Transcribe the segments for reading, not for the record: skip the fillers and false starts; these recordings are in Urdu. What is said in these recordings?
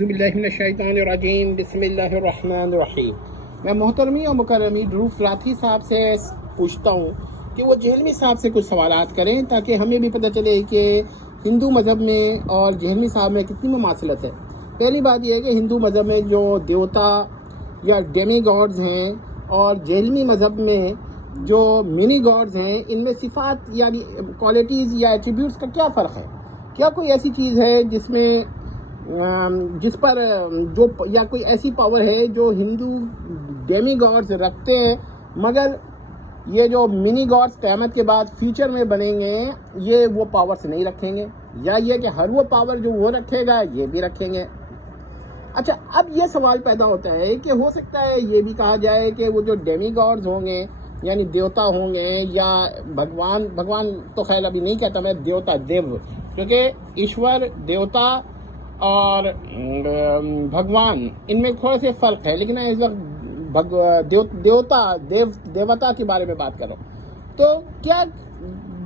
باللہ من الشیطان الرجیم بسم اللہ الرحمن الرحیم۔ میں محترمی اور مکرمی دروف راٹھی صاحب سے پوچھتا ہوں کہ وہ جہلمی صاحب سے کچھ سوالات کریں تاکہ ہمیں بھی پتہ چلے کہ ہندو مذہب میں اور جہلمی صاحب میں کتنی مماثلت ہے۔ پہلی بات یہ ہے کہ ہندو مذہب میں جو دیوتا یا ڈیمی گاڈز ہیں اور جہلمی مذہب میں جو منی گاڈز ہیں، ان میں صفات یعنی کوالٹیز یا ایٹریبیوٹس کا کیا فرق ہے؟ کیا کوئی ایسی چیز ہے جس پر جو یا کوئی ایسی پاور ہے جو ہندو ڈیمی گاڈز رکھتے ہیں مگر یہ جو منی گاڈز قیامت کے بعد فیوچر میں بنیں گے یہ وہ پاورز نہیں رکھیں گے، یا یہ کہ ہر وہ پاور جو وہ رکھے گا یہ بھی رکھیں گے؟ اچھا، اب یہ سوال پیدا ہوتا ہے کہ ہو سکتا ہے یہ بھی کہا جائے کہ وہ جو ڈیمی گاڈز ہوں گے یعنی دیوتا ہوں گے یا بھگوان تو خیر ابھی نہیں کہتا میں، دیوتا دیو، کیونکہ ایشور دیوتا اور بھگوان ان میں تھوڑے سے فرق ہے، لیکن میں اس وقت دیوتا کے بارے میں بات کر رہا ہوں۔ تو کیا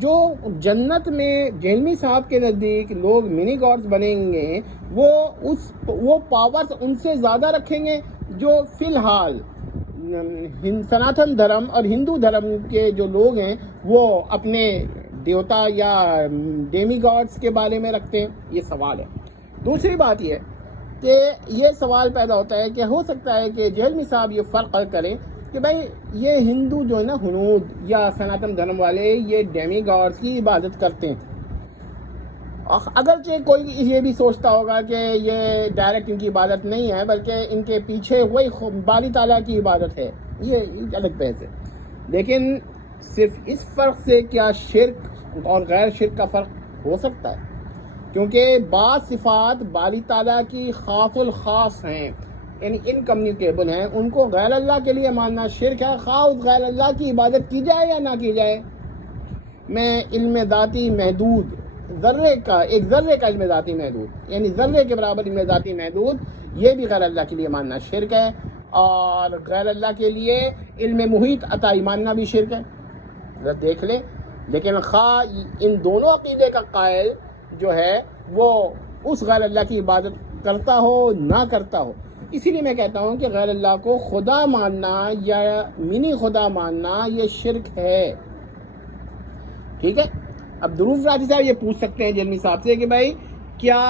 جو جنت میں جہلمی صاحب کے نزدیک لوگ منی گاڈز بنیں گے وہ پاورز ان سے زیادہ رکھیں گے جو فی الحال سناتن دھرم اور ہندو دھرم کے جو لوگ ہیں وہ اپنے دیوتا یا ڈیمی گاڈز کے بارے میں رکھتے ہیں؟ یہ سوال ہے۔ دوسری بات یہ کہ یہ سوال پیدا ہوتا ہے کہ ہو سکتا ہے کہ جہلمی صاحب یہ فرق کریں کہ بھائی یہ ہندو جو ہے نا ہنود یا سناتن دھرم والے یہ ڈیمی گاڈز کی عبادت کرتے ہیں، اگرچہ کوئی یہ بھی سوچتا ہوگا کہ یہ ڈائریکٹ ان کی عبادت نہیں ہے بلکہ ان کے پیچھے وہی باری تعالیٰ کی عبادت ہے، یہ الگ بحث ہے۔ لیکن صرف اس فرق سے کیا شرک اور غیر شرک کا فرق ہو سکتا ہے؟ کیونکہ بعض صفات باری تعالیٰ کی خاص الخاص ہیں، یعنی انکمیونیکیبل ہیں، ان کو غیر اللہ کے لیے ماننا شرک ہے، خواہ اس غیر اللہ کی عبادت کی جائے یا نہ کی جائے۔ میں علم ذاتی محدود ایک ذرے کا علم ذاتی محدود یعنی ذرے کے برابر علم ذاتی محدود یہ بھی غیر اللہ کے لیے ماننا شرک ہے، اور غیر اللہ کے لیے علم محیط عطائی ماننا بھی شرک ہے، ذرا دیکھ لیں۔ لیکن خواہ ان دونوں عقیدے کا قائل جو ہے وہ اس غیر اللہ کی عبادت کرتا ہو نہ کرتا ہو، اسی لیے میں کہتا ہوں کہ غیر اللہ کو خدا ماننا یا منی خدا ماننا یہ شرک ہے۔ ٹھیک ہے، اب دروف راٹھی صاحب یہ پوچھ سکتے ہیں جہلمی صاحب سے کہ بھائی کیا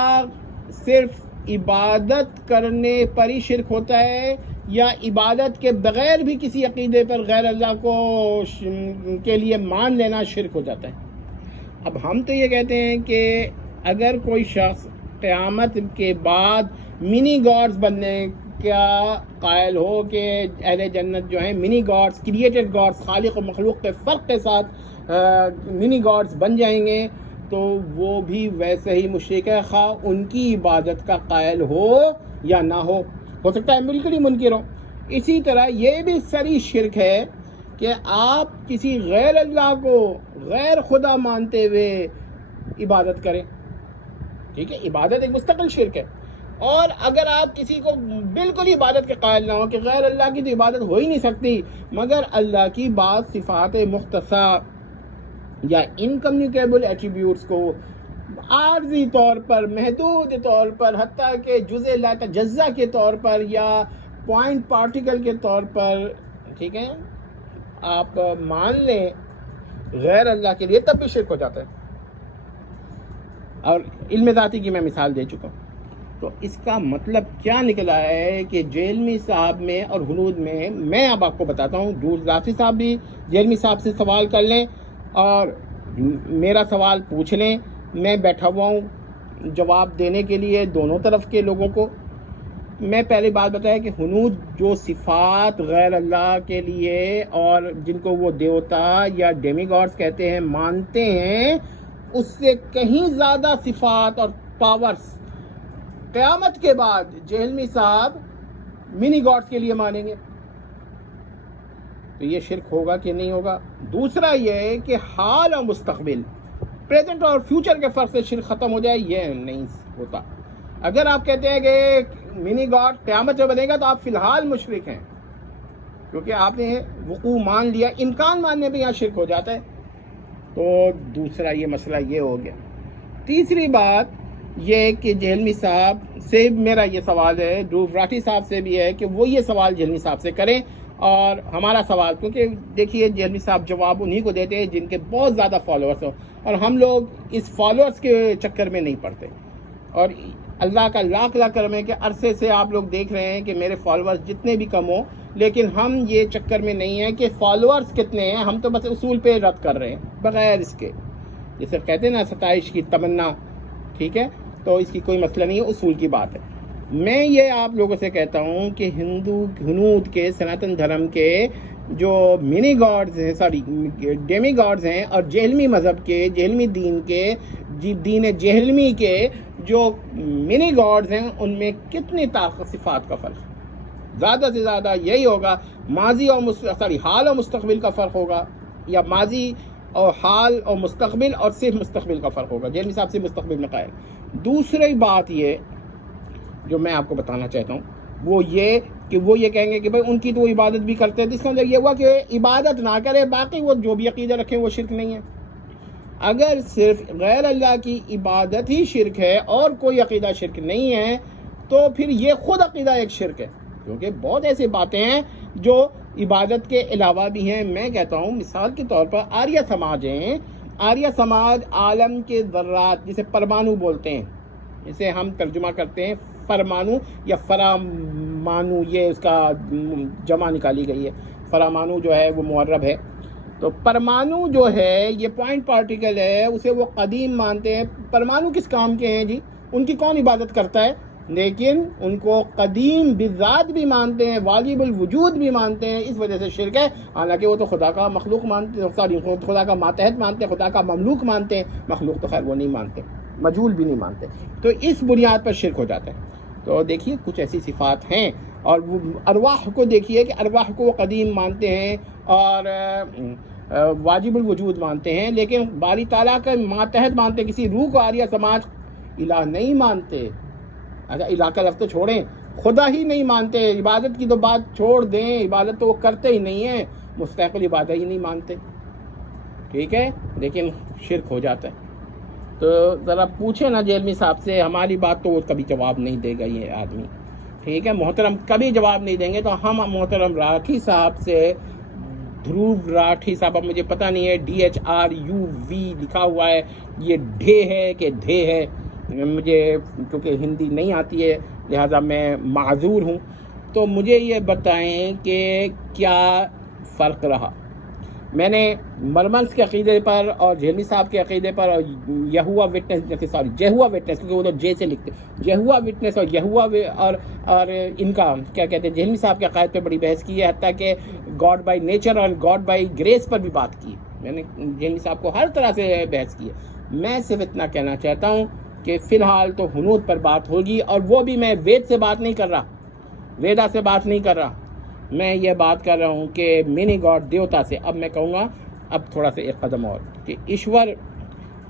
صرف عبادت کرنے پر ہی شرک ہوتا ہے یا عبادت کے بغیر بھی کسی عقیدے پر غیر اللہ کو کے لیے مان لینا شرک ہو جاتا ہے؟ اب ہم تو یہ کہتے ہیں کہ اگر کوئی شخص قیامت کے بعد منی گاڈز بننے کا قائل ہو کہ اہل جنت جو ہیں منی گاڈز، کریٹڈ گاڈز، خالق و مخلوق کے فرق کے ساتھ منی گاڈز بن جائیں گے تو وہ بھی ویسے ہی مشرک ہے، خواہ ان کی عبادت کا قائل ہو یا نہ ہو سکتا ہے بالکل ہی منکر ہو۔ اسی طرح یہ بھی سری شرک ہے کہ آپ کسی غیر اللہ کو غیر خدا مانتے ہوئے عبادت کریں۔ ٹھیک ہے، عبادت ایک مستقل شرک ہے، اور اگر آپ کسی کو بالکل ہی عبادت کے قائل نہ ہو کہ غیر اللہ کی تو عبادت ہو ہی نہیں سکتی مگر اللہ کی بعض صفات مختصہ یا انکمیونیکیبل ایٹریبیوٹس کو عارضی طور پر، محدود طور پر، حتیٰ کہ جزء لا تجزا کے طور پر یا پوائنٹ پارٹیکل کے طور پر، ٹھیک ہے، آپ مان لیں غیر اللہ کے لیے، تب بھی شرک ہو جاتا ہے۔ اور علم ذاتی کی میں مثال دے چکا ہوں۔ تو اس کا مطلب کیا نکلا ہے کہ جہلمی صاحب میں اور ہنود میں اب آپ کو بتاتا ہوں، دروف راٹھی صاحب بھی جہلمی صاحب سے سوال کر لیں اور میرا سوال پوچھ لیں، میں بیٹھا ہوا ہوں جواب دینے کے لیے دونوں طرف کے لوگوں کو۔ میں پہلی بات بتایا کہ ہنود جو صفات غیر اللہ کے لیے اور جن کو وہ دیوتا یا ڈیمی گاڈز کہتے ہیں مانتے ہیں، اس سے کہیں زیادہ صفات اور پاورز قیامت کے بعد جہلمی صاحب منی گاڈز کے لیے مانیں گے، تو یہ شرک ہوگا کہ نہیں ہوگا؟ دوسرا یہ ہے کہ حال اور مستقبل، پریزنٹ اور فیوچر کے فرق سے شرک ختم ہو جائے، یہ نہیں ہوتا۔ اگر آپ کہتے ہیں کہ منی گاڈ قیامت میں بنے گا تو آپ فی الحال مشرک ہیں، کیونکہ آپ نے وقوع مان لیا، امکان ماننے پہ یہاں شرک ہو جاتا ہے۔ تو دوسرا یہ مسئلہ یہ ہو گیا۔ تیسری بات یہ کہ جہلمی صاحب سے میرا یہ سوال ہے، دھروب راٹھی صاحب سے بھی ہے کہ وہ یہ سوال جہلمی صاحب سے کریں، اور ہمارا سوال، کیونکہ دیکھیے جہلمی صاحب جواب انہی کو دیتے ہیں جن کے بہت زیادہ فالوورس ہوں، اور ہم لوگ اس فالوورس کے چکر میں نہیں پڑتے، اور اللہ کا لاکھ لاکھ کرم ہے کہ عرصے سے آپ لوگ دیکھ رہے ہیں کہ میرے فالوورس جتنے بھی کم ہوں، لیکن ہم یہ چکر میں نہیں ہیں کہ فالوورس کتنے ہیں، ہم تو بس اصول پہ رد کر رہے ہیں بغیر اس کے، جیسے کہتے ہیں نا ستائش کی تمنا، ٹھیک ہے، تو اس کی کوئی مسئلہ نہیں ہے، اصول کی بات ہے۔ میں یہ آپ لوگوں سے کہتا ہوں کہ ہنود کے، سناتن دھرم کے جو منی گاڈز ہیں، ڈیمی گاڈز ہیں، اور جہلمی مذہب کے، جہلمی دین کے، دین جہلمی کے جو منی گاڈز ہیں، ان میں کتنی طاقت صفات کا فرق ہے؟ زیادہ سے زیادہ یہی ہوگا، ماضی اور حال اور مستقبل کا فرق ہوگا، یا ماضی اور حال اور مستقبل اور صرف مستقبل کا فرق ہوگا، جہلمی صاحب سے مستقبل میں قائل۔ دوسری بات یہ جو میں آپ کو بتانا چاہتا ہوں وہ یہ کہ وہ یہ کہیں گے کہ بھائی ان کی تو وہ عبادت بھی کرتے ہیں، تو اس کا مطلب یہ ہوا کہ عبادت نہ کرے، باقی وہ جو بھی عقیدہ رکھیں وہ شرک نہیں ہے۔ اگر صرف غیر اللہ کی عبادت ہی شرک ہے اور کوئی عقیدہ شرک نہیں ہے، تو پھر یہ خود عقیدہ ایک شرک ہے، کیونکہ بہت ایسی باتیں ہیں جو عبادت کے علاوہ بھی ہیں۔ میں کہتا ہوں مثال کے طور پر آریہ سماج ہیں، آریہ سماج عالم کے ذرات، جسے پرمانو بولتے ہیں، اسے ہم ترجمہ کرتے ہیں پرمانو یا فرامانو، یہ اس کا جمع نکالی گئی ہے، فرامانو جو ہے وہ معرب ہے، تو پرمانو جو ہے یہ پوائنٹ پارٹیکل ہے، اسے وہ قدیم مانتے ہیں۔ پرمانو کس کام کے ہیں جی؟ ان کی کون عبادت کرتا ہے؟ لیکن ان کو قدیم بذات بھی مانتے ہیں، واجب الوجود بھی مانتے ہیں، اس وجہ سے شرک ہے، حالانکہ وہ تو خدا کا مخلوق مانتے ہیں، خدا کا ماتحت مانتے ہیں، خدا کا مملوک مانتے ہیں، مخلوق تو خیر وہ نہیں مانتے، مجہول بھی نہیں مانتے، تو اس بنیاد پر شرک ہو جاتا ہے۔ تو دیکھیے کچھ ایسی صفات ہیں، اور وہ ارواح کو دیکھیے کہ ارواح کو وہ قدیم مانتے ہیں اور واجب الوجود مانتے ہیں، لیکن باری تعالیٰ کا ماتحت مانتے ہیں، کسی روح کو آریہ سماج الہ نہیں مانتے۔ اچھا الہ کا لفظ تو چھوڑیں، خدا ہی نہیں مانتے، عبادت کی تو بات چھوڑ دیں، عبادت تو وہ کرتے ہی نہیں ہیں، مستقل عبادت ہی نہیں مانتے، ٹھیک ہے، لیکن شرک ہو جاتا ہے۔ تو ذرا پوچھیں نا جہلمی صاحب سے، ہماری بات تو وہ کبھی جواب نہیں دے گا یہ آدمی، ٹھیک ہے محترم، کبھی جواب نہیں دیں گے، تو ہم محترم راٹھی صاحب سے، دھروب راٹھی صاحب، اب مجھے پتہ نہیں ہے DHRUV لکھا ہوا ہے، یہ ڈھے ہے کہ ڈھے ہے، مجھے کیونکہ ہندی نہیں آتی ہے لہذا میں معذور ہوں، تو مجھے یہ بتائیں کہ کیا فرق رہا۔ میں نے مرمنس کے عقیدے پر اور جہلمی صاحب کے عقیدے پر اور یہوا وٹنس، جہوا وٹنس، کیونکہ وہ تو جے سے لکھتے، جہوا وٹنس اور یہوا اور ان کا کیا کہتے ہیں جہلمی صاحب کے عقائد پہ بڑی بحث کی ہے، حتیٰ کہ گاڈ بائی نیچر اور گاڈ بائی گریس پر بھی بات کی، میں نے جہلمی صاحب کو ہر طرح سے بحث کی ہے۔ میں صرف اتنا کہنا چاہتا ہوں کہ فی الحال تو ہنود پر بات ہوگی، اور وہ بھی میں وید سے بات نہیں کر رہا، ویدا سے بات نہیں کر رہا، میں یہ بات کر رہا ہوں کہ منی گاڈ دیوتا سے۔ اب میں کہوں گا اب تھوڑا سا ایک قدم اور، کہ ایشور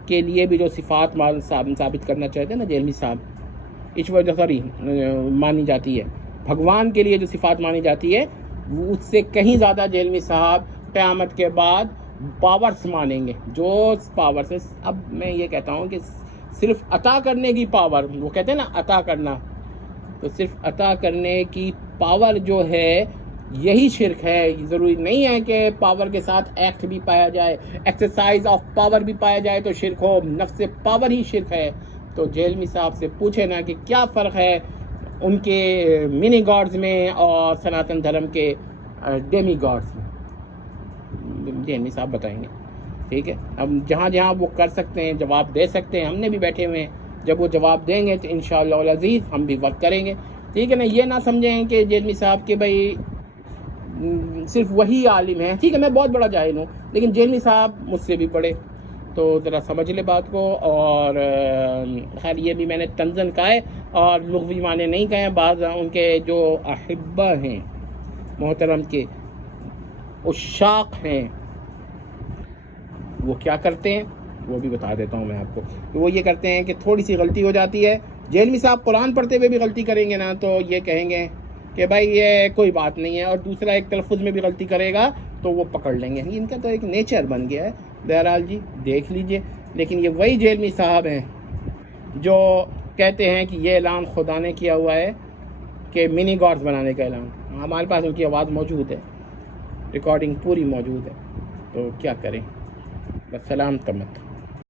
کے لیے بھی جو صفات ثابت کرنا چاہتے ہیں نا جہلمی صاحب، ایشور جو مانی جاتی ہے، بھگوان کے لیے جو صفات مانی جاتی ہے، وہ اس سے کہیں زیادہ جہلمی صاحب قیامت کے بعد پاورز مانیں گے، جو پاورز ہے۔ اب میں یہ کہتا ہوں کہ صرف عطا کرنے کی پاور، وہ کہتے ہیں نا عطا کرنا، تو صرف عطا کرنے کی پاور جو ہے یہی شرک ہے۔ ضروری نہیں ہے کہ پاور کے ساتھ ایکٹ بھی پایا جائے، ایکسرسائز آف پاور بھی پایا جائے تو شرک ہو، نفس پاور ہی شرک ہے۔ تو جہلمی صاحب سے پوچھے نا کہ کیا فرق ہے ان کے منی گاڈز میں اور سناتن دھرم کے ڈیمی گاڈز میں، جہلمی صاحب بتائیں گے، ٹھیک ہے۔ اب جہاں جہاں وہ کر سکتے ہیں جواب دے سکتے ہیں، ہم نے بھی بیٹھے ہوئے ہیں، جب وہ جواب دیں گے تو انشاءاللہ العزیز ہم بھی ورک کریں گے، ٹھیک ہے نا۔ یہ نہ سمجھیں کہ جہلمی صاحب کہ بھائی صرف وہی عالم ہے، ٹھیک ہے میں بہت بڑا جاہل ہوں، لیکن جہلمی صاحب مجھ سے بھی پڑھے، تو ذرا سمجھ لے بات کو۔ اور خیر یہ بھی میں نے تنزن کہا ہے اور لغوی معنی نہیں کہے ہیں، بعض ان کے جو احبہ ہیں محترم کے عشاق ہیں وہ کیا کرتے ہیں وہ بھی بتا دیتا ہوں میں آپ کو۔ وہ یہ کرتے ہیں کہ تھوڑی سی غلطی ہو جاتی ہے، جہلمی صاحب قرآن پڑھتے ہوئے بھی غلطی کریں گے نا تو یہ کہیں گے کہ بھائی یہ کوئی بات نہیں ہے، اور دوسرا ایک تلفظ میں بھی غلطی کرے گا تو وہ پکڑ لیں گے، ان کا تو ایک نیچر بن گیا ہے۔ بہرحال جی دیکھ لیجئے، لیکن یہ وہی جہلمی صاحب ہیں جو کہتے ہیں کہ یہ اعلان خدا نے کیا ہوا ہے کہ منی گاڈز بنانے کا اعلان. ہمارے پاس ان کی آواز موجود ہے, ریکارڈنگ پوری موجود ہے, تو کیا کریں. بس سلام تمت.